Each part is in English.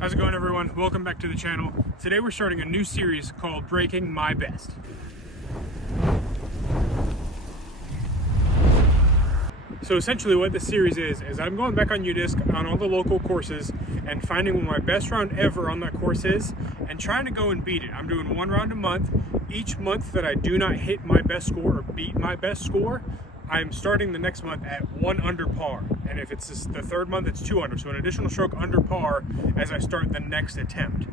How's it going, everyone? Welcome back to the channel. Today we're starting a new series called Breaking My Best. So essentially what this series is I'm going back on UDisc on all the local courses and finding what my best round ever on that course is and trying to go and beat it. I'm doing one round a month. Each month that I do not hit my best score or beat my best score, I'm starting the next month at 1 under par. And if it's the third month, it's 2 under. So an additional stroke under par as I start the next attempt.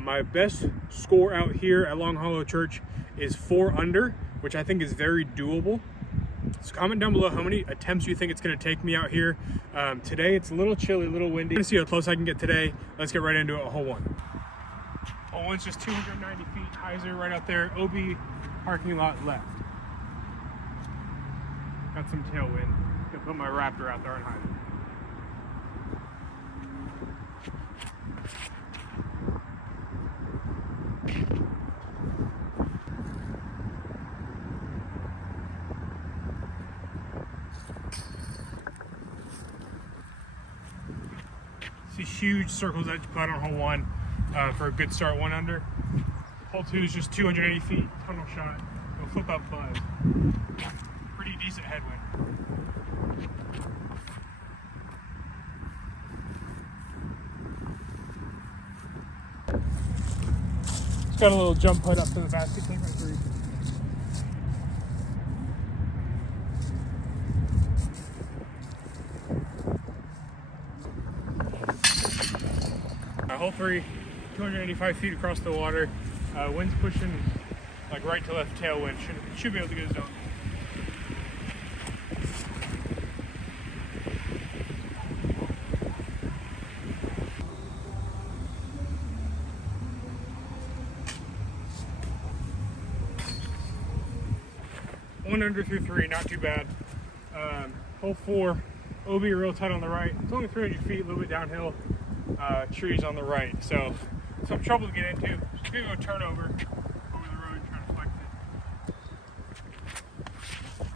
My best score out here at Long Hollow Church is 4 under, which I think is very doable. So comment down below how many attempts you think it's going to take me out here. Today it's a little chilly, a little windy. I'm going to see how close I can get today. Let's get right into it. Hole 1. Hole 1's just 290 feet. Hyzer right out there. OB parking lot left. Got some tailwind. Gonna put my Raptor out there on Hyzer. These huge circles that you put on hole 1 for a good start, 1 under. Hole 2 is just 280 feet, tunnel shot. Go flip up 5. Pretty decent headwind. It's got a little jump putt up to the basket, take my 3. Hole 3, 285 feet across the water. Wind's pushing like right to left tailwind. Should be able to get a zone. One under through 3, not too bad. Hole 4, OB real tight on the right. It's only 300 feet, a little bit downhill. Trees on the right, so some trouble to get into. Just gonna go turn over the road, trying to flex it.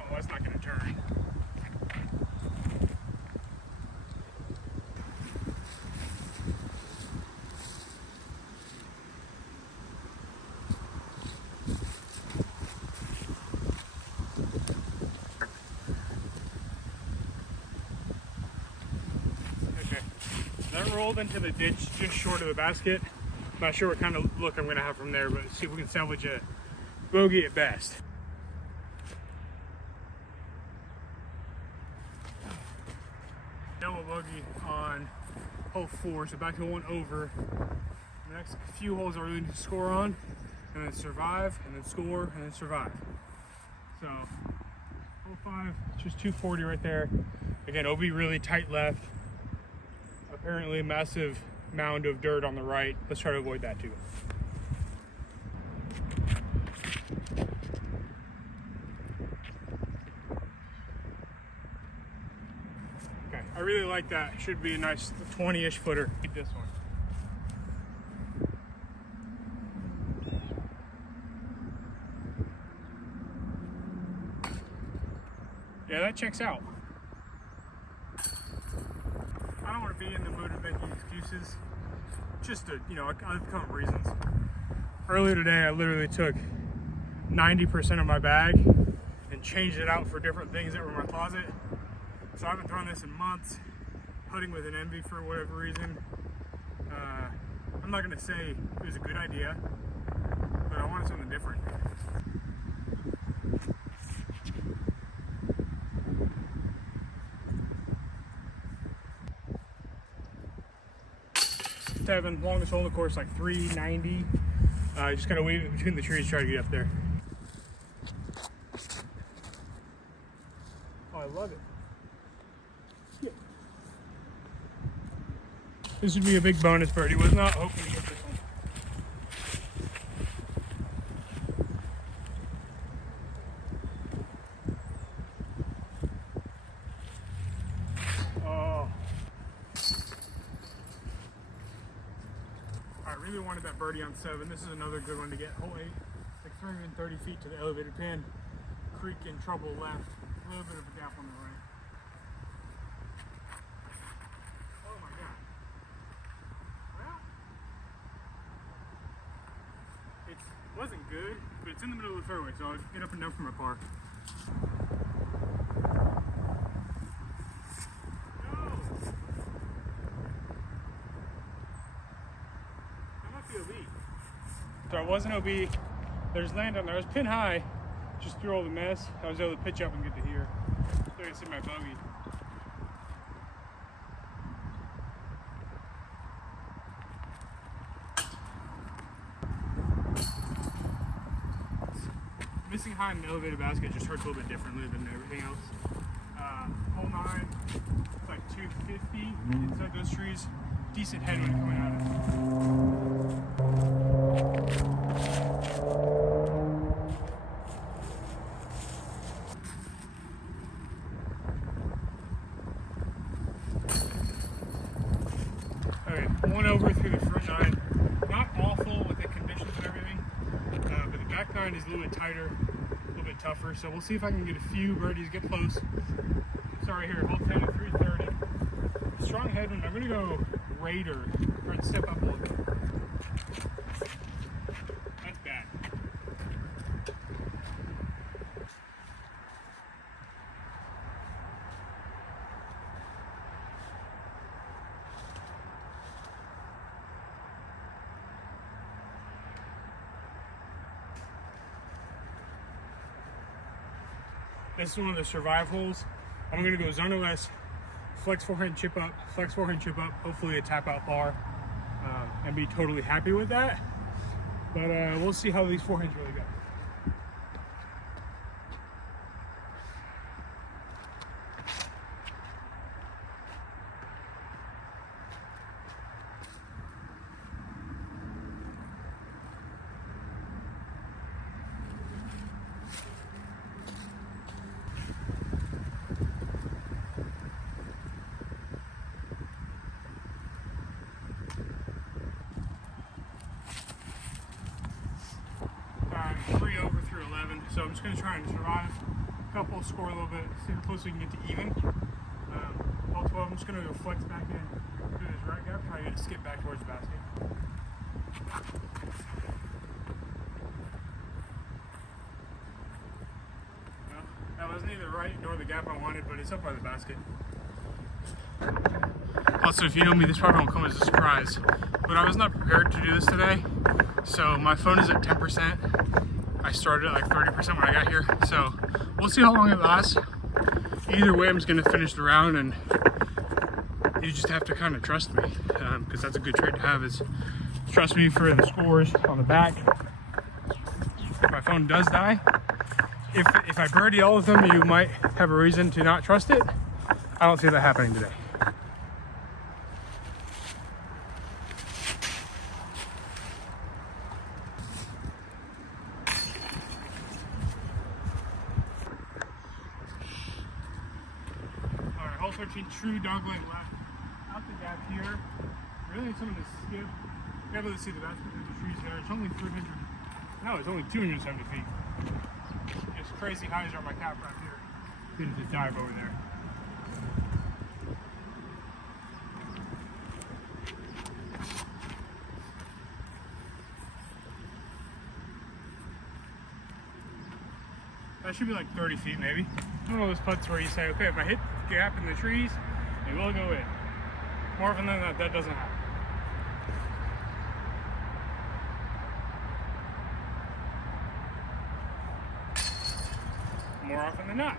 Oh, that's not gonna turn. That rolled into the ditch just short of the basket. Not sure what kind of look I'm going to have from there, but see if we can salvage a bogey at best. Double bogey on hole 4, so back to 1 over. The next few holes I really need to score on, and then survive, and then score, and then survive. So hole 5, just 240 right there. Again, OB really tight left. Apparently a massive mound of dirt on the right. Let's try to avoid that too. Okay, I really like that. Should be a nice 20-ish footer. Keep this one. Yeah, that checks out. I don't want to be in the mood of making excuses, just to, I've come up with reasons. Earlier today, I literally took 90% of my bag and changed it out for different things that were in my closet. So I haven't thrown this in months, putting with an Envy for whatever reason. I'm not going to say it was a good idea, but I wanted something different. Longest hole in the course, like 390. Just gotta wait between the trees, try to get up there. Oh, I love it. Yeah. This would be a big bonus birdie. Was not hoping to get this one. I really wanted that birdie on 7. This is another good one to get. Hole 8, like 330 feet to the elevated pin. Creek in trouble left. A little bit of a gap on the right. Oh my God. wasn't good, but it's in the middle of the fairway, so I'll get up and down from my car. No! That might be OB. So I wasn't OB. There's land on there. I was pin high, just through all the mess. I was able to pitch up and get to here. So I can see my bogey. Missing high in an elevated basket just hurts a little bit differently than everything else. Hole 9, it's like 250 inside those trees. Decent headwind coming out of it. Okay, one over through the front 9. Not awful with the conditions and everything. But the back 9 is a little bit tighter, a little bit tougher, so we'll see if I can get a few birdies, get close. Sorry here, hole 10 at 330. Strong headwind. I'm going to go Raider, try and step up a little bit. That's bad. This is one of the survive holes. I'm going to go zone OS, flex forehand chip up, hopefully a tap out par, and be totally happy with that. But we'll see how these forehands really go. So I'm just going to try and survive a couple, score a little bit, see how close we can get to even. All 12, I'm just going to go flex back in, do this right gap, try to get a skip back towards the basket. Well, that wasn't either right nor the gap I wanted, but it's up by the basket. Also, if you know me, this probably won't come as a surprise, but I was not prepared to do this today, so my phone is at 10%. I started at like 30% when I got here, so we'll see how long it lasts. Either way, I'm just going to finish the round, and you just have to kind of trust me, because that's a good trait to have, is trust me for the scores on the back. If my phone does die, if I birdie all of them, you might have a reason to not trust it. I don't see that happening today. Hole 13, true dogleg left. Out the gap here. Really something to skip. You're able to see the basket through the trees there. It's only 300. No, it's only 270 feet. It's crazy highs are my cap right here. Did the dive over there. That should be like 30 feet maybe. One of those putts where you say, okay, if I hit the gap in the trees, it will go in. More often than not, that doesn't happen. More often than not.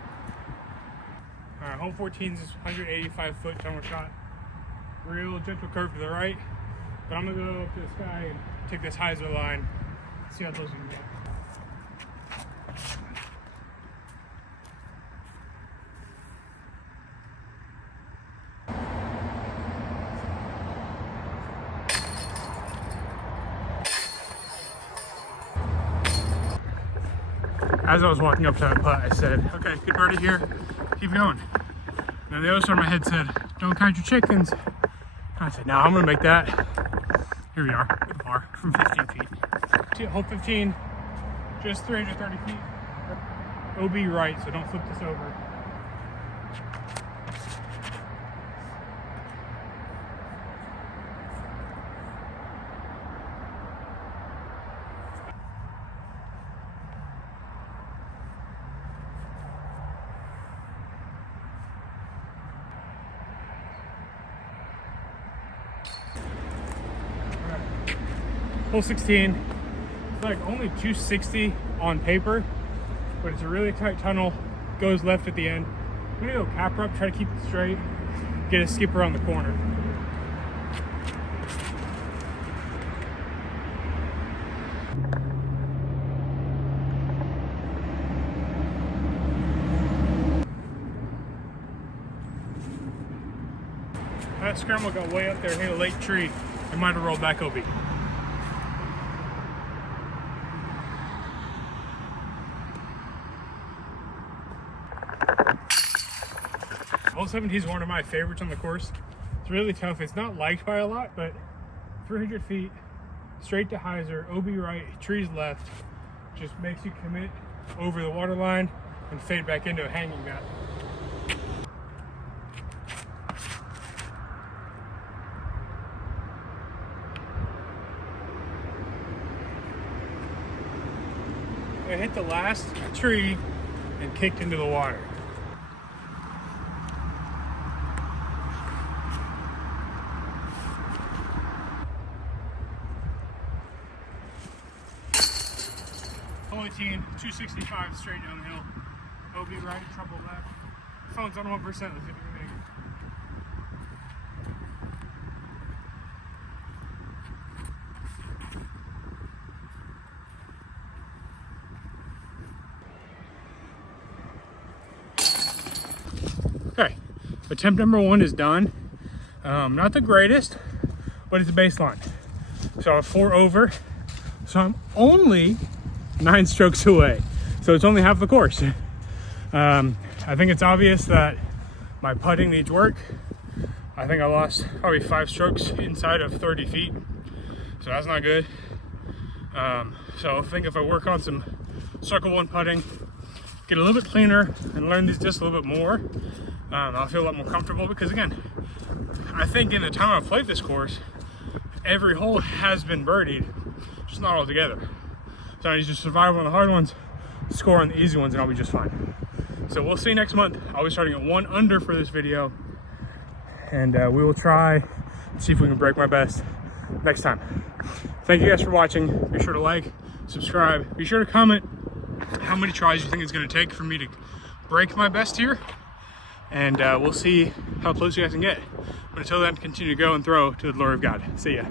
Alright, hole 14 is 185 foot tunnel shot. Real gentle curve to the right. But I'm gonna go up to the sky and take this high as a line. See how close we can get. As I was walking up to that putt, I said, okay, good birdie here, keep going. And then the other side of my head said, don't count your chickens. And I said, no, I'm gonna make that. Here we are, good par from 15 feet. Hole 15, just 330 feet. OB right, so don't flip this over. Alright. Hole 16. It's like only 260 on paper, but it's a really tight tunnel. Goes left at the end. I'm gonna go capper up, try to keep it straight, get a skip around the corner. That scramble got way up there, hit a late tree. It might have rolled back OB. Hole 17 is one of my favorites on the course. It's really tough. It's not liked by a lot, but 300 feet, straight to hyzer, OB right, trees left, just makes you commit over the water line and fade back into a hanging mat. I hit the last tree and kicked into the water. Hole 18, 265 straight down the hill. OB right, trouble left. Phone's on 1%. Let's see if we can make it. Okay, attempt number 1 is done. Not the greatest, but it's a baseline. So I'm 4 over. So I'm only 9 strokes away. So it's only half the course. I think it's obvious that my putting needs work. I think I lost probably 5 strokes inside of 30 feet. So that's not good. So I think if I work on some circle 1 putting, get a little bit cleaner and learn these just a little bit more, I'll feel a lot more comfortable, because again, I think in the time I've played this course, every hole has been birdied, just not all together. So I need to survive on the hard ones, score on the easy ones, and I'll be just fine. So we'll see next month. I'll be starting at 1 under for this video, and we will try and see if we can break my best next time. Thank you guys for watching. Be sure to like, subscribe. Be sure to comment how many tries you think it's going to take for me to break my best here, and we'll see how close you guys can get. But until then, continue to go and throw to the glory of God. See ya.